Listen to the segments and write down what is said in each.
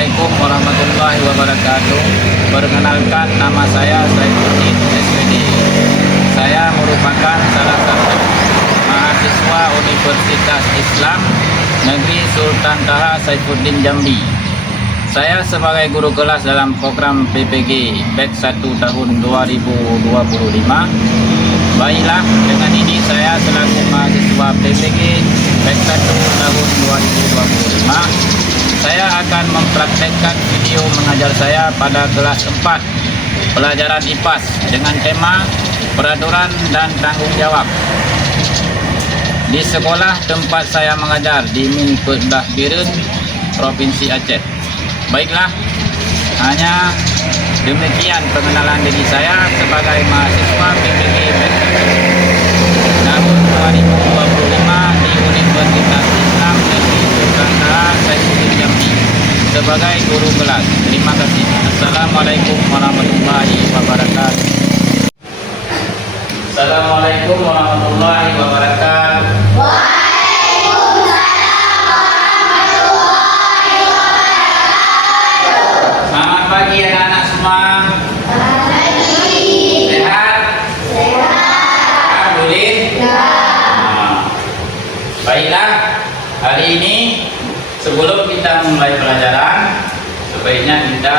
Assalamualaikum warahmatullahi wabarakatuh. Perkenalkan, nama saya Saifuddin SPD. Saya merupakan salah satu mahasiswa Universitas Islam Negeri Sultan Taha Saifuddin Jambi. Saya sebagai guru kelas dalam program PPG Batch 1 tahun 2025. Baiklah, dengan ini saya selaku mahasiswa PPG Batch 1 tahun 2025, saya akan mempraktekkan video mengajar saya pada kelas 4 pelajaran IPAS dengan tema peraturan dan tanggung jawab di sekolah tempat saya mengajar di Min Kedah Biren, Provinsi Aceh. Baiklah, hanya demikian pengenalan diri saya sebagai mahasiswa PPG Batch 1 tahun 2025 di Universitas Islam Negeri Sultan Taha Saifuddin Jambi sebagai guru kelas. Terima kasih. Assalamualaikum warahmatullahi wabarakatuh. Assalamualaikum warahmatullahi wabarakatuh. Selamat pagi anak-anak semua. Sehat? Alhamdulillah. Baiklah, hari ini sebelum kita mulai pelajaran, sebaiknya kita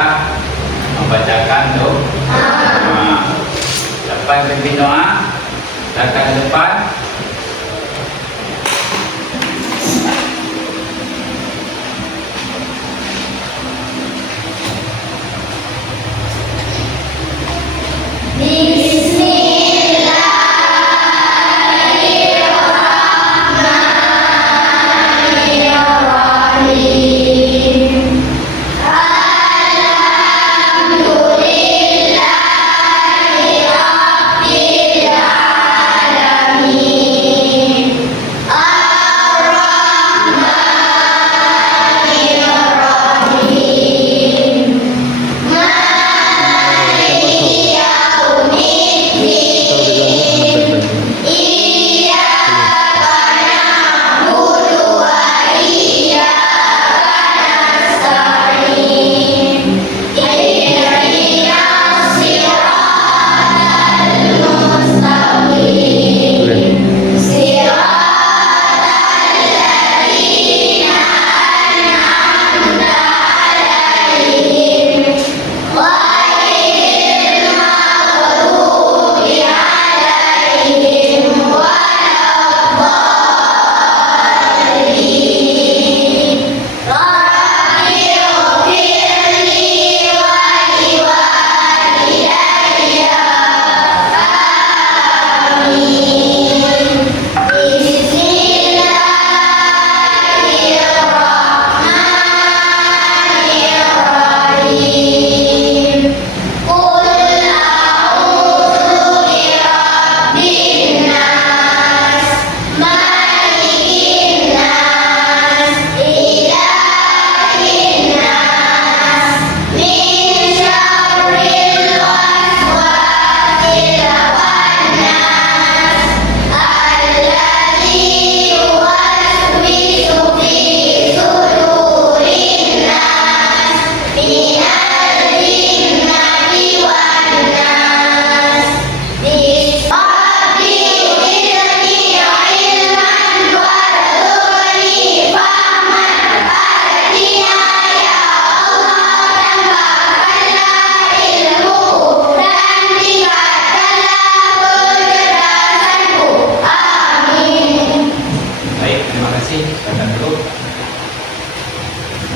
membacakan doa. Siapa yang pimpin doa? Datang ke depan.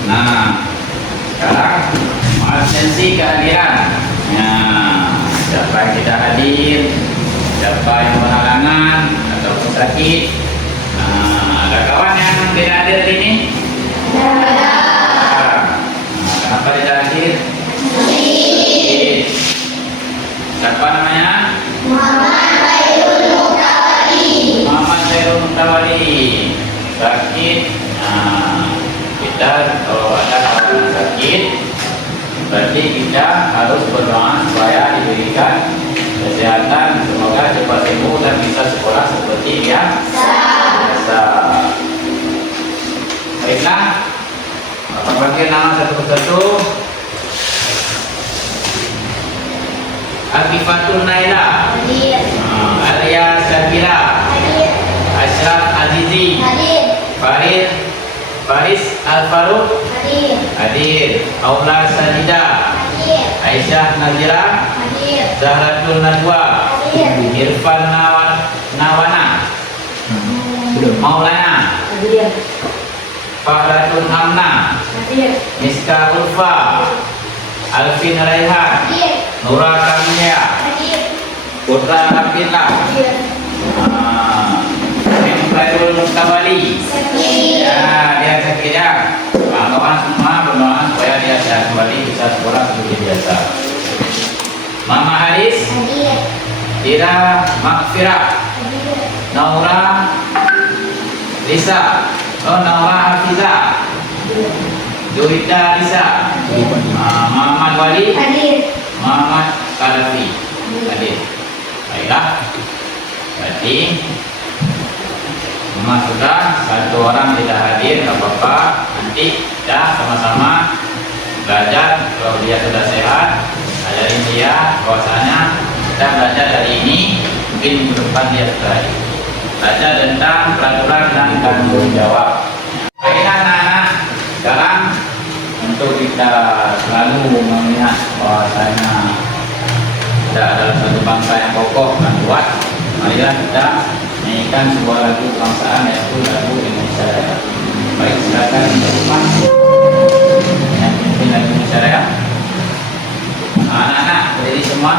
Nah, sekarang absensi kehadiran. Nah, siapa yang tidak hadir, siapa yang berhalangan ataupun sakit. Nah, ada kawan yang tidak hadir hari ini? Ada. Nah, kenapa tidak hadir? Sakit. Siapa namanya? Muhammad Khairul Muhtawali. Sakit. Nah, kita kalau ada orang sakit, berarti kita harus berdoa supaya diberikan kesehatan, semoga cepat sembuh dan bisa sekolah seperti biasa. Baiklah, apa lagi bagi nama satu persatu. Akifatun Naila, Hadir. Arya Syakira, Hadir. Ashraf Azizi, Hadir. Faris Al-Faruq, Hadir. hadir. Aula Sajida, Hadir. Aisyah Nazira, Hadir. Zahratul Najwa, Hadir. Irfan Nawana, Maulana, Hadir. Fahratun Amna, Hadir. Miska Ulfa, Alvin Raihan, Hadir. Nura Kamia, Hadir. Putra Hafillah, Hadir. Mempradul Mustawali. Sakit. Ya, dia sakit ya. Kawan-kawan semua berdoa supaya dia sehat kembali, bisa sekolah seperti biasa. Mama Haris, Hadir. Ira Makfirah, Hadir. Naura Lisa, Naura Hafiza, Juwita Lisa, Muhammad Wali, Hadir. Muhammad Kalafi. Hadir. Baiklah. Berarti semua sudah, satu orang tidak hadir, tidak apa-apa. Nanti kita sama-sama belajar. Kalau dia sudah sehat, ajarin dia bahwasanya kita belajar dari ini, mungkin minggu depan dia sudah hadir. Belajar tentang peraturan dan tanggung jawab. Baiklah anak-anak, sekarang untuk kita selalu mengingat bahwasanya kita adalah satu bangsa yang kokoh dan kuat. Marilah kita nyanyikan sebuah lagu kebangsaan, yaitu lagu Indonesia Raya. Baik, silakan untuk rumah nyanyikan lagu Indonesia Raya. Anak-anak berdiri semua.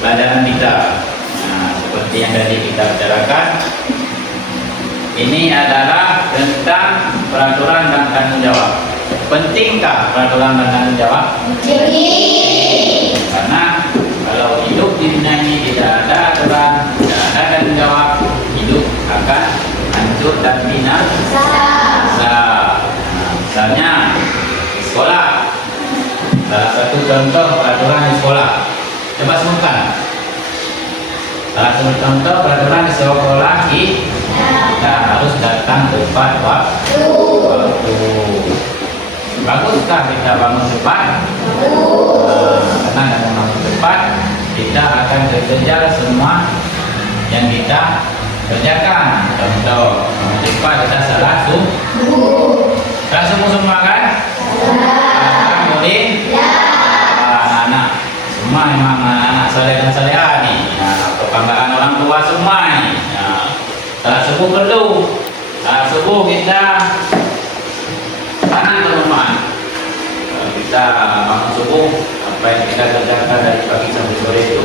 pelajaran kita. Nah, seperti yang tadi kita bicarakan, ini adalah tentang peraturan dan tanggung jawab. Pentingkah peraturan dan tanggung jawab? Penting. Karena kalau hidup di dunia ini tidak ada aturan, tidak ada tanggung jawab, hidup akan hancur dan binasa. Misalnya di sekolah, salah satu contoh peraturan di sekolah. Coba sebutkan. Salah satu contoh peraturan di sekolah kita harus datang tepat waktu. Baguskah kita bangun cepat? Karena dengan bangun cepat kita akan kejar semua yang kita kerjakan. Contoh, bangun cepat kita salat subuh. Salat subuh semua kan? Kemudian anak-anak semua memang anak-anak saleh dan salehah nih. Kebanggaan orang tua semua nih. Salat subuh perlu. Salat subuh kita tanam ke rumah. Kita bangun subuh, apa yang kita kerjakan dari pagi sampai sore itu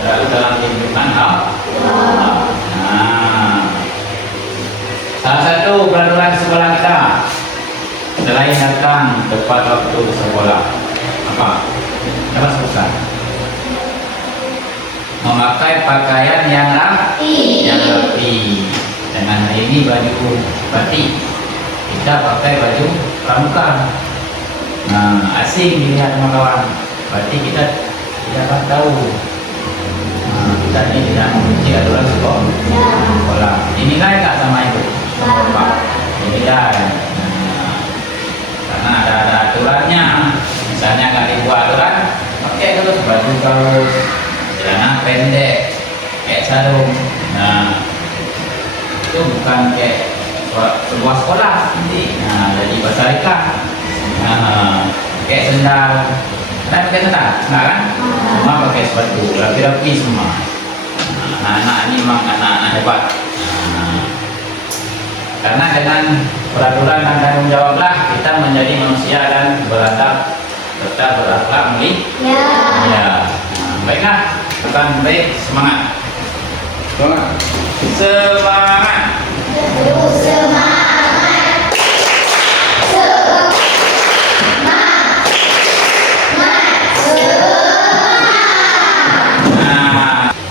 selalu dalam lingkungan Allah. Salah satu peraturan sekolah kita selain datang tepat waktu ke sekolah, apa? Apa sebutkan? Memakai pakaian yang rapi. Dengan hari ini baju batik, kita pakai baju pramuka. Nah, asing dilihat sama kawan, berarti kita tidak akan tahu. Kita ini tidak mengerti aturan sekolah. Dinilai nggak sama itu? Bapak, dinilai. Karena ada aturannya. Misalnya nggak dibuat aturan, pakai terus baju kaos, celana pendek, kayak sarung. Nah, itu bukan kayak sebuah sekolah nanti. Nah, jadi basarika. Pakai sendal. Kenapa pakai sendal? Enggak kan? Semua pakai sepatu, rapi-rapi semua. Anak-anak ini memang anak-anak hebat. Karena dengan peraturan dan tanggung jawablah kita menjadi manusia dan beradab serta berakhlak mulia. Ya. Baiklah, bukan baik, semangat. Semangat.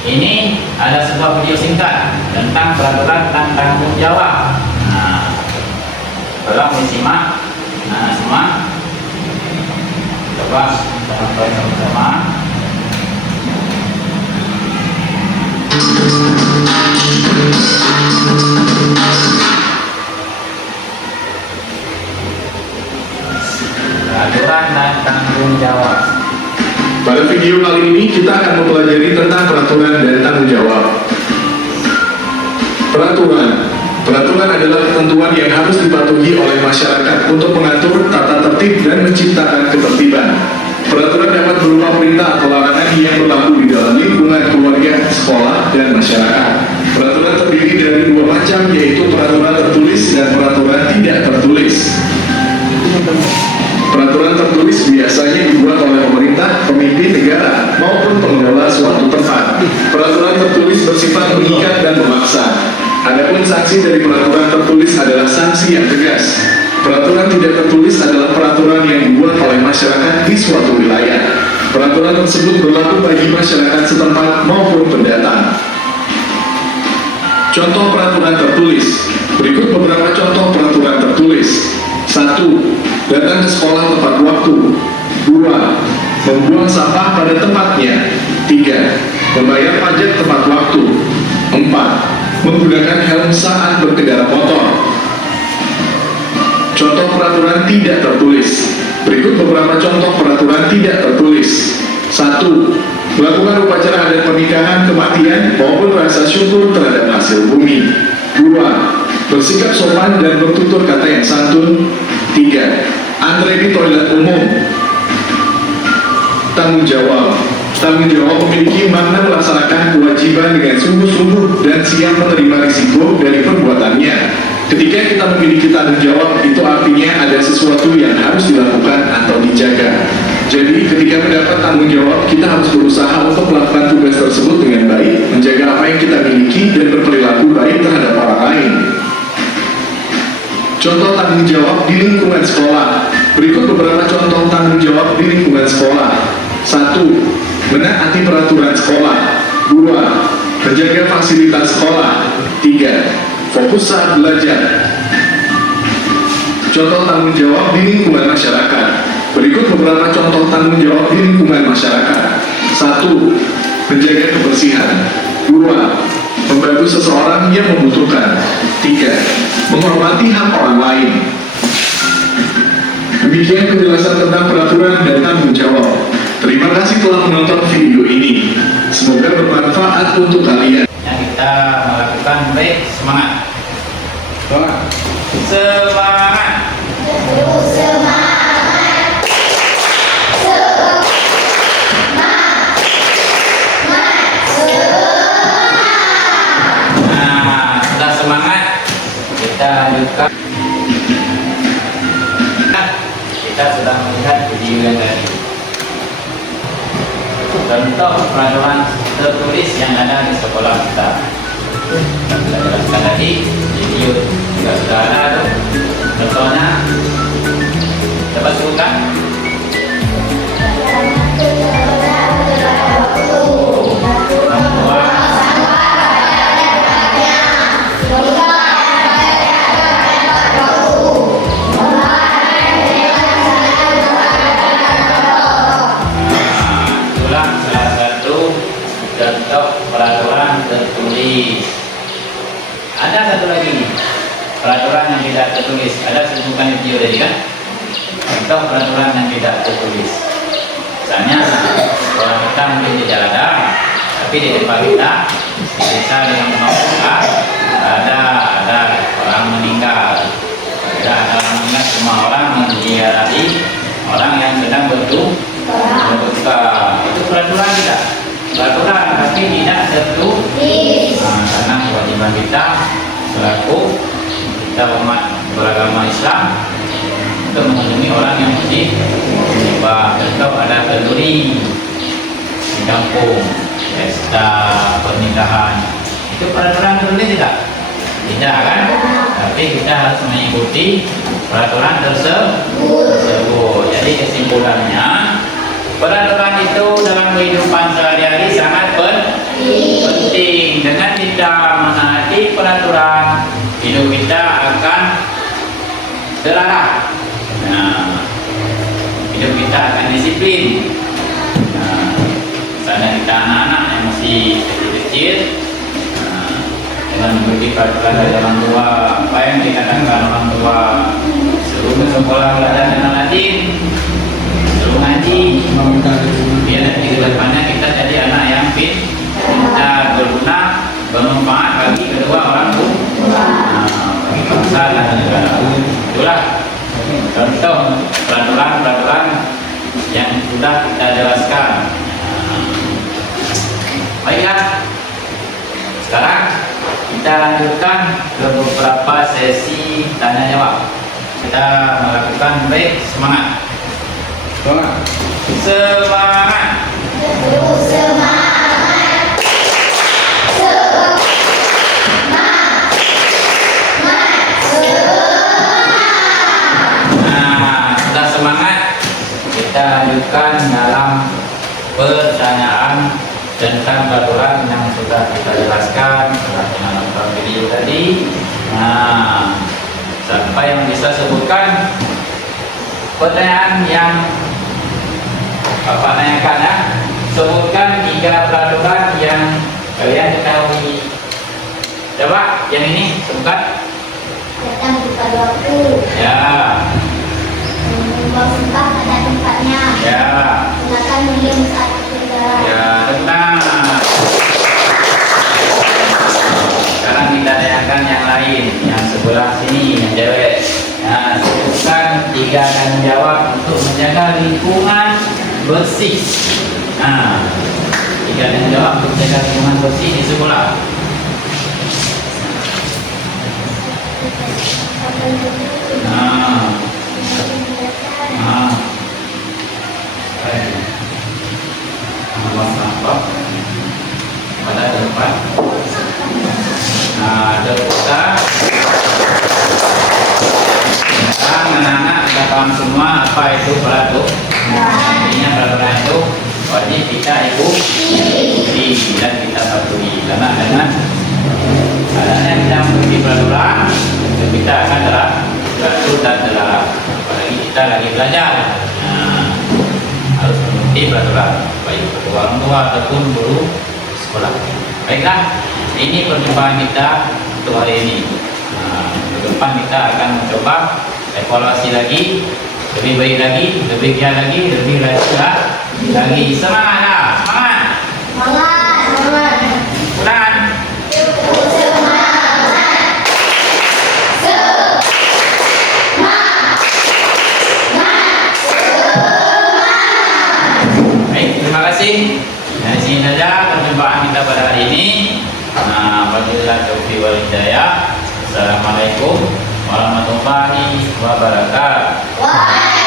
Ini ada sebuah video singkat tentang peraturan tentang tanggung jawab. Tolong disimak. Semua coba kita nonton sama-sama. Peraturan dan tanggung jawab. Pada video kali ini kita akan mempelajari tentang peraturan dan tanggung jawab. Peraturan adalah ketentuan yang harus dipatuhi oleh masyarakat untuk mengatur tata tertib dan menciptakan ketertiban. Peraturan dapat berupa perintah atau larangan yang berlaku di dalam lingkungan keluarga, sekolah, dan masyarakat. Peraturan terdiri dari dua macam, yaitu peraturan tertulis dan peraturan tidak tertulis. Peraturan tertulis biasanya dibuat oleh pemerintah, pemimpin negara, maupun pengelola suatu tempat. Peraturan tertulis bersifat mengikat dan memaksa. Adapun sanksi dari peraturan tertulis adalah sanksi yang tegas. Peraturan tidak tertulis adalah peraturan yang dibuat oleh masyarakat di suatu wilayah. Peraturan tersebut berlaku bagi masyarakat setempat maupun pendatang. Contoh peraturan tertulis. Berikut beberapa contoh peraturan tertulis. 1. Datang ke sekolah tepat waktu. 2. Membuang sampah pada tempatnya. 3. Membayar pajak tepat waktu. 4. Menggunakan helm saat berkendara motor. Contoh peraturan tidak tertulis. Berikut beberapa contoh peraturan tidak tertulis. 1. Melakukan upacara adat pernikahan, kematian, maupun rasa syukur terhadap hasil bumi. 2. Bersikap sopan dan bertutur kata yang santun. 3. Antre di toilet umum. Tanggung jawab. Tanggung jawab memiliki makna melaksanakan kewajiban dengan sungguh-sungguh dan siap menerima risiko dari perbuatannya. Ketika kita memiliki tanggung jawab, itu artinya ada sesuatu yang harus dilakukan atau dijaga. Jadi, ketika mendapat tanggung jawab, kita harus berusaha untuk melakukan tugas tersebut dengan baik, menjaga apa yang kita miliki, dan berperilaku baik terhadap orang lain. Contoh tanggung jawab di lingkungan sekolah. Berikut beberapa contoh tanggung jawab di lingkungan sekolah. 1. Menaati peraturan sekolah. 2. Menjaga fasilitas sekolah. 3. Fokus saat belajar. Contoh tanggung jawab di lingkungan masyarakat. Berikut beberapa contoh tanggung jawab di lingkungan masyarakat. 1. Menjaga kebersihan. 2. Membantu seseorang yang membutuhkan. 3. Menghormati hak orang lain. 4. Demikian penjelasan tentang peraturan dan tanggung jawab. Terima kasih telah menonton video ini. Semoga bermanfaat untuk kalian. Yang kita melakukan break semangat. Semangat. Terus semangat. Nah, setelah semangat kita lanjutkan. Kita sudah melihat video yang tadi. Contoh peraturan tertulis yang ada di sekolah kita. Kita jelaskan tadi, video juga sudah ada tuh. Contohnya, dapat sebutkan? Contoh peraturan tertulis. Ada satu lagi peraturan yang tidak tertulis. Ada sebutkan di video tadi kan? Contoh peraturan yang tidak tertulis. Misalnya sekolah kita mungkin tidak ada, tapi di tempat kita di desa dengan menolak ada orang meninggal. Ada orang meninggal, semua orang menziarahi orang yang sedang berduka. Itu peraturan kita. Peraturan tapi tidak tertulis. Karena kewajiban kita selaku kita umat beragama Islam untuk mengunjungi orang yang masih menyembah. Contoh ada kenduri di kampung, pesta pernikahan. Itu peraturan tertulis tidak? Tidak kan? Tapi kita harus mengikuti peraturan tersebut. Jadi kesimpulannya, peraturan itu dalam kehidupan sehari-hari sangat penting. Dengan kita menaati peraturan, hidup kita akan terarah. Nah, hidup kita akan disiplin. Nah, misalnya kita anak-anak yang masih kecil-kecil, dengan mengikuti peraturan dari orang tua, apa yang dikatakan orang tua, suruh ke sekolah belajar dengan rajin, suruh ngaji, biar nanti ke depannya kita jadi anak yang pintar, berguna, bermanfaat bagi kedua orang tua, bagi bangsa dan negara. Itulah contoh peraturan-peraturan yang sudah kita jelaskan. Baiklah, sekarang kita lanjutkan ke beberapa sesi tanya jawab. Kita melakukan break semangat. Semangat. Terus semangat. Nah, setelah semangat kita lanjutkan dalam pertanyaan tentang peraturan yang sudah kita jelaskan setelah menonton video tadi. Nah, siapa yang bisa sebutkan pertanyaan yang Bapak tanyakan ya? Sebutkan 3 peraturan yang kalian ketahui. Coba yang ini sebutkan. Datang tepat waktu. Ya. Membuang sampah pada tempatnya. Ya. Gunakan minum saat bekerja. Ya, tenang. Sekarang kita tanyakan yang lain, yang sebelah sini, yang cewek. Nah, sebutkan 3 tanggung jawab untuk menjaga lingkungan bersih. Nah, 3 tanggung jawab untuk menjaga lingkungan bersih di sekolah. Nah, membuang sampah pada tempat. Nah, kita anak-anak kita paham semua apa itu peraturan. Intinya peraturan itu wajib kita ikuti dan kita patuhi. Karena dengan adanya kita mengikuti peraturan, kita akan teratur dan terarah. Apalagi kita lagi belajar. Nah, harus mengikuti peraturan baik kedua orang tua ataupun guru sekolah. Baiklah, ini perjumpaan kita untuk hari ini. Nah, ke depan kita akan mencoba evaluasi lagi lebih baik lagi, lebih giat lagi, lebih rajin lagi. Semangat lah, semangat. Semangat, semangat. Ulangan. Baik, terima kasih. Dari sini saja perjumpaan kita pada hari ini. Wabillahi taufiq wal hidayah. Assalamualaikum warahmatullahi wabarakatuh. Waalaikumsalam.